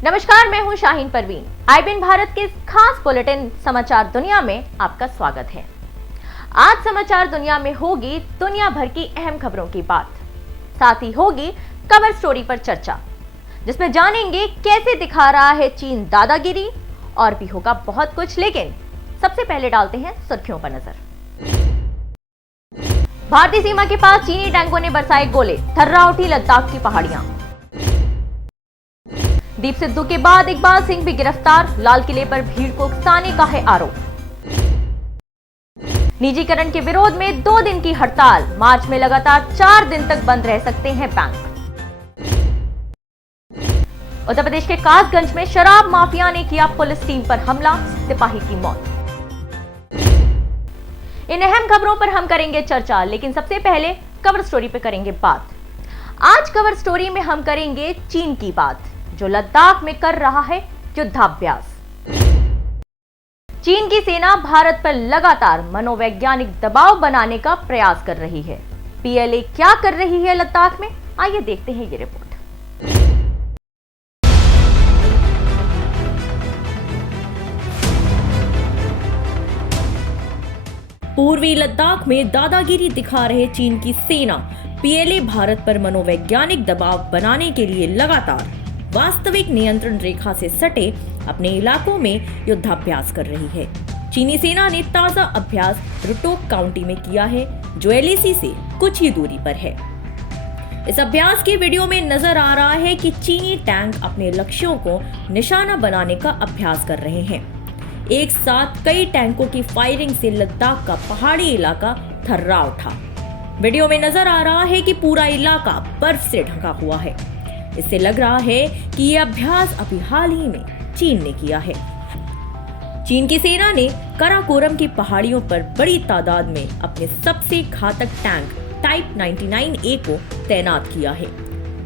नमस्कार, मैं हूं शाहीन परवीन। आईबीएन भारत के इस खास बुलेटिन समाचार दुनिया में आपका स्वागत है। आज समाचार दुनिया में होगी दुनिया भर की अहम खबरों की बात, साथ ही होगी कवर स्टोरी पर चर्चा, जिसमें जानेंगे कैसे दिखा रहा है चीन दादागिरी, और भी होगा बहुत कुछ। लेकिन सबसे पहले डालते हैं सुर्खियों पर नजर। भारतीय सीमा के पास चीनी टैंकों ने बरसाए गोले, थर्रा उठी लद्दाख की पहाड़ियां। दीप सिद्धू के बाद इकबाल सिंह भी गिरफ्तार, लाल किले पर भीड़ को उकसाने का है आरोप। निजीकरण के विरोध में 2 दिन की हड़ताल, मार्च में लगातार 4 दिन तक बंद रह सकते हैं बैंक। उत्तर प्रदेश के कासगंज में शराब माफिया ने किया पुलिस टीम पर हमला, सिपाही की मौत। इन अहम खबरों पर हम करेंगे चर्चा, लेकिन सबसे पहले कवर स्टोरी पे करेंगे बात। आज कवर स्टोरी में हम करेंगे चीन की बात, जो लद्दाख में कर रहा है युद्धाभ्यास। चीन की सेना भारत पर लगातार मनोवैज्ञानिक दबाव बनाने का प्रयास कर रही है। पीएलए क्या कर रही है लद्दाख में, आइए देखते हैं ये रिपोर्ट। पूर्वी लद्दाख में दादागिरी दिखा रहे चीन की सेना पीएलए भारत पर मनोवैज्ञानिक दबाव बनाने के लिए लगातार वास्तविक नियंत्रण रेखा से सटे अपने इलाकों में युद्धाभ्यास कर रही है। चीनी सेना ने ताजा अभ्यास रुटोक काउंटी में किया है, जो एलएसी से कुछ ही दूरी पर है। इस अभ्यास के वीडियो में नजर आ रहा है कि चीनी टैंक अपने लक्ष्यों को निशाना बनाने का अभ्यास कर रहे हैं। एक साथ कई टैंकों की फायरिंग से लद्दाख का पहाड़ी इलाका थर्रा उठा। वीडियो में नजर आ रहा है कि पूरा इलाका बर्फ से ढका हुआ है। इससे लग रहा है कि यह अभ्यास अभी हाल ही में चीन ने किया है। चीन की सेना ने काराकोरम की पहाड़ियों पर बड़ी तादाद में अपने सबसे घातक टैंक टाइप 99A को तैनात किया है।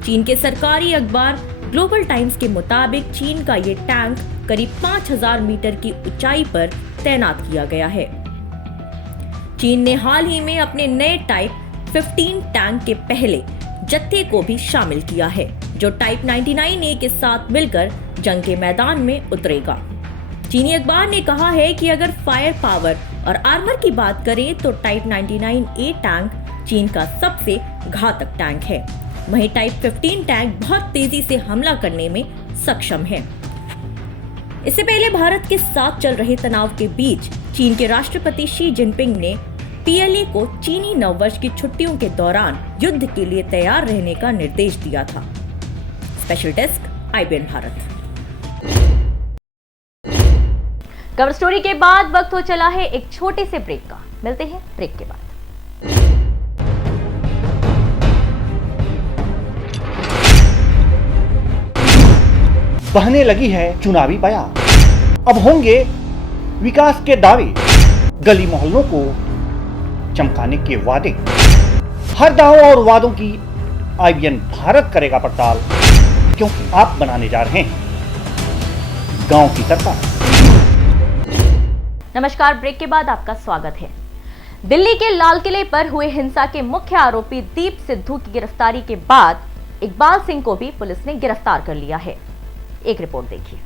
चीन के सरकारी अखबार ग्लोबल टाइम्स के मुताबिक चीन का ये टैंक करीब 5000 मीटर की ऊंचाई पर तैनात किया गया है। चीन ने हाल ही में अपने नए टाइप 15 टैंक के पहले जत्थे को भी शामिल किया है, जो टाइप 99A के साथ मिलकर जंग के मैदान में उतरेगा। चीनी अखबार ने कहा है कि अगर फायर पावर और आर्मर की बात करें तो टाइप 99A टैंक चीन का सबसे घातक टैंक है। वहीं टाइप 15 टैंक बहुत तेजी से हमला करने में सक्षम है। इससे पहले भारत के साथ चल रहे तनाव के बीच चीन के राष्ट्रपति शी जिनपिंग ने पीएलए को चीनी नववर्ष की छुट्टियों के दौरान युद्ध के लिए तैयार रहने का निर्देश दिया था। Special desk, IBN Bharat. Cover story के बाद वक्त हो चला है एक छोटे से ब्रेक का। मिलते हैं ब्रेक के बाद। बहने लगी है चुनावी बयान, अब होंगे विकास के दावे, गली मोहल्लों को चमकाने के वादे। हर दावों और वादों की आईबीएन भारत करेगा पड़ताल, क्योंकि आप बनाने जा रहे हैं गांव की सरकार। नमस्कार, ब्रेक के बाद आपका स्वागत है। दिल्ली के लाल किले पर हुए हिंसा के मुख्य आरोपी दीप सिद्धू की गिरफ्तारी के बाद इकबाल सिंह को भी पुलिस ने गिरफ्तार कर लिया है। एक रिपोर्ट देखिए।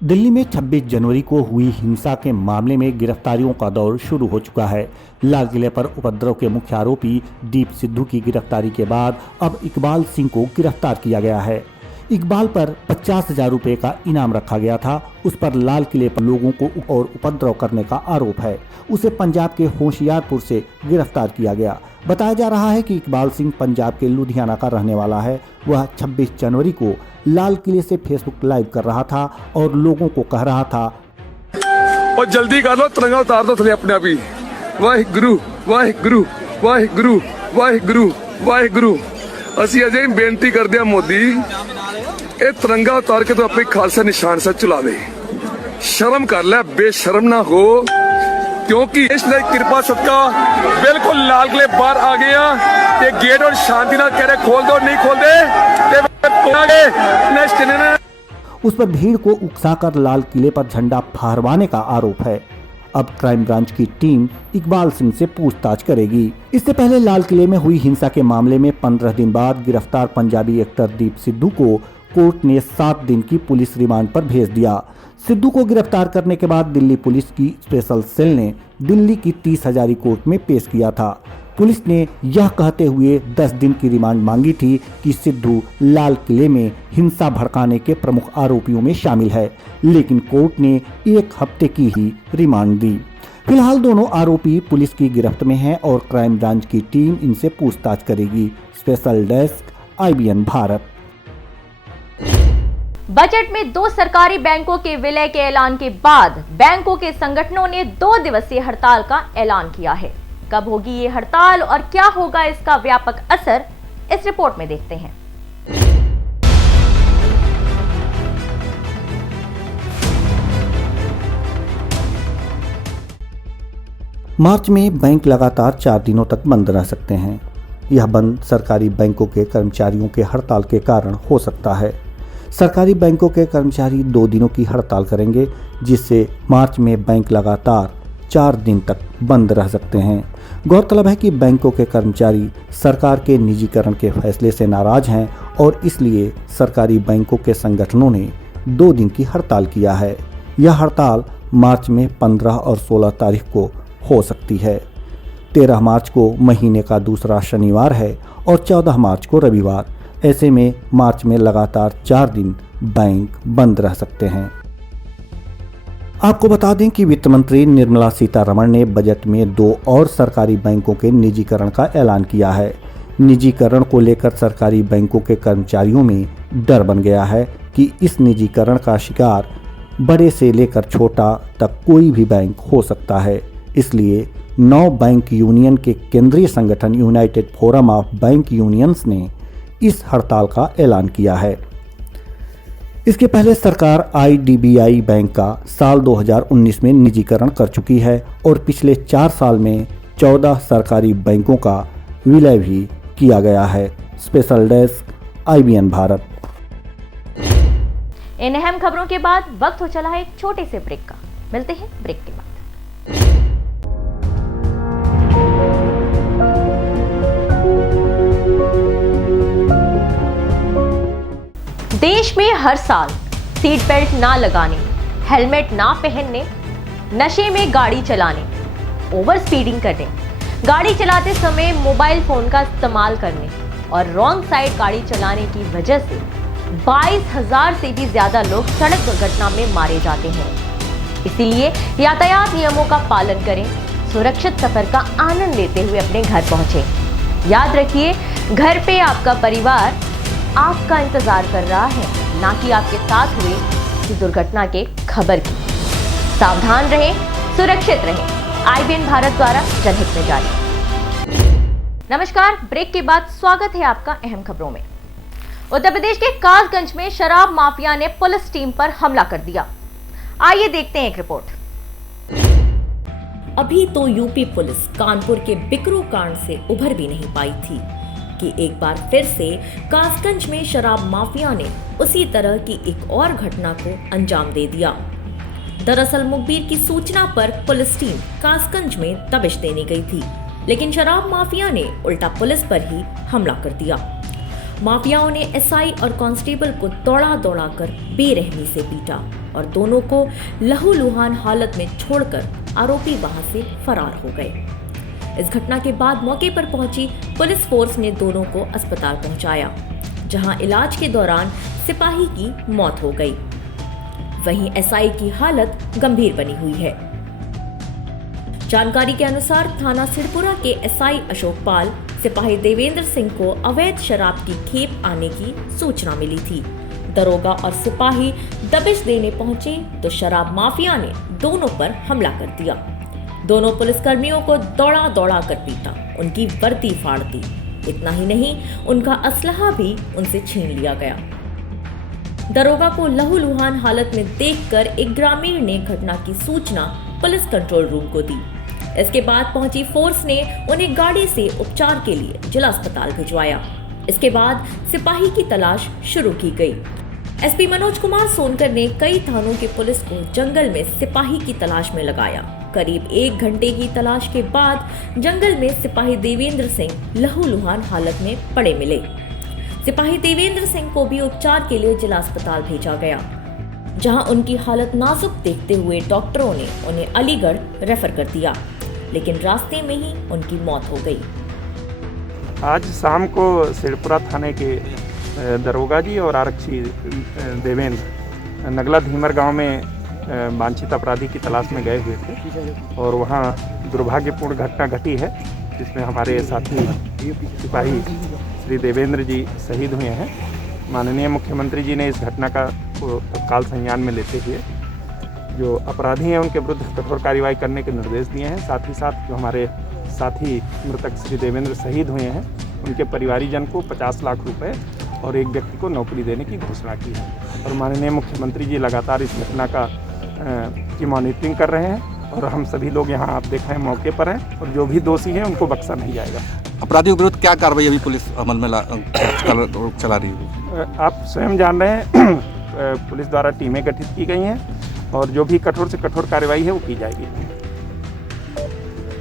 दिल्ली में 26 जनवरी को हुई हिंसा के मामले में गिरफ्तारियों का दौर शुरू हो चुका है। लाल किले पर उपद्रव के मुख्य आरोपी दीप सिद्धू की गिरफ्तारी के बाद अब इकबाल सिंह को गिरफ्तार किया गया है। इकबाल पर 50,000 रुपए का इनाम रखा गया था। उस पर लाल किले पर लोगों को और उपद्रव करने का आरोप है। उसे पंजाब के होशियारपुर से गिरफ्तार किया गया। बताया जा रहा है कि इकबाल सिंह पंजाब के लुधियाना का रहने वाला है। वह 26 जनवरी को लाल किले से फेसबुक लाइव कर रहा था और लोगों को कह रहा था, और जल्दी कर लो, तिरंगा उतार दो थले अपने आप ही। वाहिगुरु वाहिगुरु वाहिगुरु वाहिगुरु वाहिगुरु। ਅਸੀਂ ਅਜੇ ਬੇਨਤੀ ਕਰਦੇ ਹਾਂ ਮੋਦੀ, ਇਹ ਤਿਰੰਗਾ ਉਤਾਰ ਕੇ ਤੂੰ ਆਪਣੇ ਖਾਲਸਾ ਨਿਸ਼ਾਨ ਸੇ ਚੁਲਾ ਦੇ। ਸ਼ਰਮ ਕਰ ਲੈ, ਬੇਸ਼ਰਮ ਨਾ ਹੋ, क्योंकि इस नई कृपा सदका बिल्कुल लाल किले बाहर आ गया। ते गेट और शांति ना कह रहे खोल दो, नहीं खोल दे। उस पर भीड़ को उकसाकर लाल किले पर झंडा फहरवाने का आरोप है। अब क्राइम ब्रांच की टीम इकबाल सिंह से पूछताछ करेगी। इससे पहले लाल किले में हुई हिंसा के मामले में 15 दिन बाद गिरफ्तार पंजाबी एक्टर दीप सिद्धू को कोर्ट ने 7 दिन की पुलिस रिमांड पर भेज दिया। सिद्धू को गिरफ्तार करने के बाद दिल्ली पुलिस की स्पेशल सेल ने दिल्ली की 30 हजारी कोर्ट में पेश किया था। पुलिस ने यह कहते हुए 10 दिन की रिमांड मांगी थी कि सिद्धू लाल किले में हिंसा भड़काने के प्रमुख आरोपियों में शामिल है, लेकिन कोर्ट ने 1 हफ्ते की ही रिमांड दी। फिलहाल दोनों आरोपी पुलिस की गिरफ्त में हैं और क्राइम ब्रांच की टीम इनसे पूछताछ करेगी। Special desk IBN Bharat. Budget में 2 सरकारी बैंकों के विलय के ऐलान के बाद बैंकों के संगठनों ने 2 दिवसीय हड़ताल का ऐलान किया है। कब होगी ये हड़ताल और क्या होगा इसका व्यापक असर, इस रिपोर्ट में देखते हैं। मार्च में बैंक लगातार 4 दिनों तक बंद रह सकते हैं। यह बंद सरकारी बैंकों के कर्मचारियों के हड़ताल के कारण हो सकता है। सरकारी बैंकों के कर्मचारी 2 दिनों की हड़ताल करेंगे, जिससे मार्च में बैंक लगातार 4 दिन तक बंद रह सकते हैं। गौरतलब है कि बैंकों के कर्मचारी सरकार के निजीकरण के फैसले से नाराज हैं और इसलिए सरकारी बैंकों के संगठनों ने 2 दिन की हड़ताल किया है। यह हड़ताल मार्च में 15 और 16 तारीख को हो सकती है। 13 मार्च को महीने का दूसरा शनिवार है और 14 मार्च को रविवार। ऐसे में मार्च में लगातार 4 दिन बैंक बंद रह सकते हैं। आपको बता दें कि वित्त मंत्री निर्मला सीतारमण ने बजट में 2 और सरकारी बैंकों के निजीकरण का ऐलान किया है। निजीकरण को लेकर सरकारी बैंकों के कर्मचारियों में डर बन गया है कि इस निजीकरण का शिकार बड़े से लेकर छोटा तक कोई भी बैंक हो सकता है। इसलिए 9 बैंक यूनियन के केंद्रीय संगठन United forum of bank unions ने इस हड़ताल का ऐलान किया है। इसके पहले सरकार IDBI बैंक का साल 2019 में निजीकरण कर चुकी है और पिछले 4 साल में 14 सरकारी बैंकों का विलय भी किया गया है। Special desk IBN Bharat. इन अहम खबरों के बाद वक्त हो चला है एक छोटे से ब्रेक का। मिलते हैं ब्रेक के बाद। देश में हर साल सीट बेल्ट ना लगाने, हेलमेट ना पहनने, नशे में गाड़ी चलाने, ओवर स्पीडिंग करने, गाड़ी चलाते समय मोबाइल फोन का इस्तेमाल करने और रॉन्ग साइड गाड़ी चलाने की वजह से 22,000 से भी ज्यादा लोग सड़क दुर्घटना में मारे जाते हैं। इसीलिए यातायात नियमों का पालन करें, सुरक्षित सफर का आनंद लेते हुए अपने घर पहुंचे। याद रखिए, घर पे आपका परिवार आपका इंतजार कर रहा है, ना कि आपके साथ हुई किसी दुर्घटना के खबर की। सावधान रहें, सुरक्षित रहें। IBN भारत द्वारा जनहित में जारी। नमस्कार, ब्रेक के बाद स्वागत है आपका अहम खबरों में। उत्तर प्रदेश के कासगंज में शराब माफिया ने पुलिस टीम पर हमला कर दिया। आइए देखते हैं एक रिपोर्ट। अभी तो यूपी पुलिस कानपुर के बिकरू कांड से उभर भी नहीं पाई थी कि एक बार फिर से कासगंज में शराब माफिया ने उसी तरह की एक और घटना को अंजाम दे दिया। दरअसल मुखबिर की सूचना पर पुलिस टीम कासगंज में दबिश देने गई थी, लेकिन शराब माफिया ने उल्टा पुलिस पर ही हमला कर दिया। माफियाओं ने SI और कांस्टेबल को दौड़ा दौड़ा कर बेरहमी से पीटा और दोनों को लहूलुहान हालत में छोड़कर आरोपी वहां से फरार हो गए। इस घटना के बाद मौके पर पहुंची पुलिस फोर्स ने दोनों को अस्पताल पहुंचाया, जहां इलाज के दौरान सिपाही की मौत हो गई। वहीं SI की हालत गंभीर बनी हुई है। जानकारी के अनुसार थाना सिरपुरा के SI अशोक पाल सिपाही देवेंद्र सिंह को अवैध शराब की खेप आने की सूचना मिली थी। दरोगा और सिपाही दबिश देने पहुंचे तो शराब माफिया ने दोनों पर हमला कर दिया। दोनों पुलिसकर्मियों को दौड़ा दौड़ा कर पीटा, उनकी वर्दी फाड़ दी। इतना ही नहीं, उनका असलहा भी उनसे छीन लिया गया। दरोगा को लहूलुहान हालत में देखकर एक ग्रामीण ने घटना की सूचना पुलिस कंट्रोल रूम को दी। इसके बाद पहुंची फोर्स ने उन्हें गाड़ी से उपचार के लिए जिला अस्पताल भिजवाया। इसके बाद सिपाही की तलाश शुरू की गई। SP मनोज कुमार सोनकर ने कई थानों की पुलिस को जंगल में सिपाही की तलाश में लगाया। करीब 1 घंटे की तलाश के बाद जंगल में सिपाही देवेंद्र सिंह लहूलुहान हालत में पड़े मिले। सिपाही देवेंद्र सिंह को भी उपचार के लिए जिला अस्पताल भेजा गया, जहां उनकी हालत नाजुक देखते हुए डॉक्टरों ने उन्हें अलीगढ़ रेफर कर दिया, लेकिन रास्ते में ही उनकी मौत हो गई। आज शाम को सिरपुरा थाने के दरोगा जी और आरक्षी देवेंद्र नगला धीमर गांव में वांछित अपराधी की तलाश में गए हुए थे और वहां दुर्भाग्यपूर्ण घटना घटी है, जिसमें हमारे साथी सिपाही श्री देवेंद्र जी शहीद हुए हैं। माननीय मुख्यमंत्री जी ने इस घटना का तत्काल संज्ञान में लेते हुए जो अपराधी हैं उनके विरुद्ध कठोर कार्रवाई करने के निर्देश दिए हैं। साथ ही साथ जो हमारे साथी मृतक श्री देवेंद्र शहीद हुए हैं उनके परिवारीजन को 50 लाख रुपए और एक व्यक्ति को नौकरी देने की घोषणा की है। और माननीय मुख्यमंत्री जी लगातार इस घटना की मॉनिटरिंग कर रहे हैं और हम सभी लोग यहाँ आप देख रहे हैं मौके पर हैं और जो भी दोषी हैं उनको बख्शा नहीं जाएगा। अपराधियों के विरुद्ध क्या कार्रवाई अभी पुलिस अमल में चला रही है? आप स्वयं जान रहे हैं पुलिस द्वारा टीमें गठित की गई हैं और जो भी कठोर से कठोर कार्रवाई है वो की जाएगी।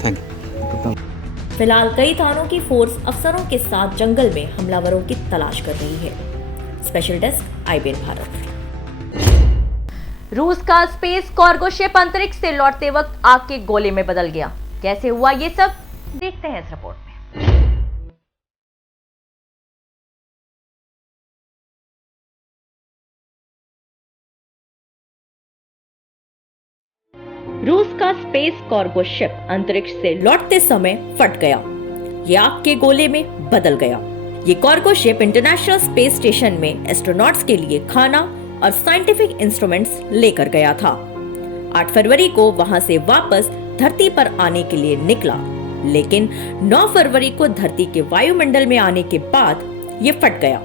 Thank you. फिलहाल कई थानों की फोर्स अफसरों के साथ जंगल में हमलावरों की तलाश कर रही है। Special desk IBN Bharat. रूस का स्पेस कार्गो शिप अंतरिक्ष से लौटते वक्त आग के गोले में बदल गया। कैसे हुआ ये सब, देखते हैं इस रिपोर्ट में। रूस का स्पेस कार्गो शिप अंतरिक्ष से लौटते समय फट गया। ये आग के गोले में बदल गया। ये cargo ship international space station में एस्ट्रोनॉट्स के लिए खाना और साइंटिफिक इंस्ट्रूमेंट्स लेकर गया था। 8 फरवरी को वहां से वापस धरती पर आने के लिए निकला, लेकिन 9 फरवरी को धरती के वायुमंडल में आने के बाद ये फट गया।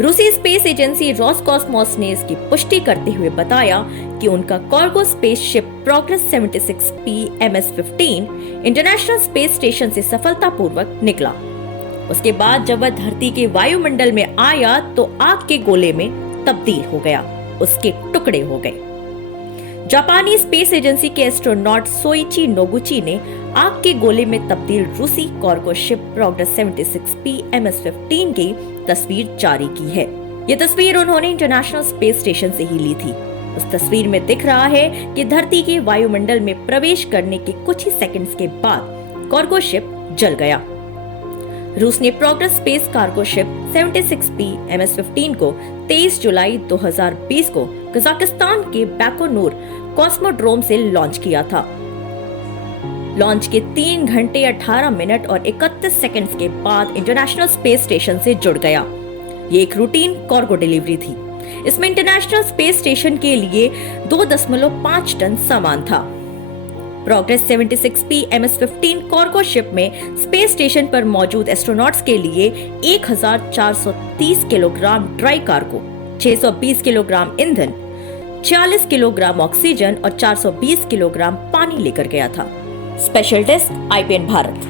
रूसी स्पेस एजेंसी रोसकॉस्मोस ने इसकी पुष्टि करते हुए बताया कि उनका cargo space ship progress 76P MS-15 international space station से सफलतापूर्वक निकला। उसके बाद जब वह धरती के वायुमंडल में आया तो आग के गोले में तब्दील हो गया, उसके टुकड़े हो गए। जापानी स्पेस एजेंसी के एस्ट्रोनॉट सोइची नोगुची ने आग के गोले में तब्दील रूसी cargo ship progress 76P MS-15 की तस्वीर जारी की है। ये तस्वीर उन्होंने इंटरनेशनल स्पेस स्टेशन से ही ली थी। उस तस्वीर में दिख रहा है कि धरती के वायुमंडल में प्रवेश करने के कुछ ही सेकंड्स के बाद कार्गो शिप जल गया। रूस ने progress space cargo ship 76P MS-15 को 23 जुलाई 2020 को कजाकिस्तान के बैकोनूर कॉस्मोड्रोम से लॉन्च किया था। लॉन्च के 3 घंटे 18 मिनट और 31 सेकंड्स के बाद इंटरनेशनल स्पेस स्टेशन से जुड़ गया। ये एक रूटीन कार्गो डिलीवरी थी। इसमें इंटरनेशनल स्पेस स्टेशन के लिए 2.5 टन सामान था। Progress 76P MS-15 cargo ship में स्पेस स्टेशन पर मौजूद एस्ट्रोनॉट्स के लिए 1430 किलोग्राम ड्राई कार्गो, 620 किलोग्राम ईंधन, 40 किलोग्राम ऑक्सीजन और 420 किलोग्राम पानी लेकर गया था। Special desk IBN Bharat.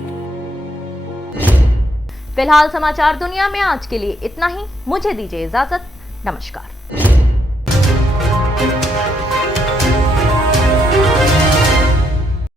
फिलहाल समाचार दुनिया में आज के लिए इतना ही। मुझे दीजिए इजाजत। नमस्कार।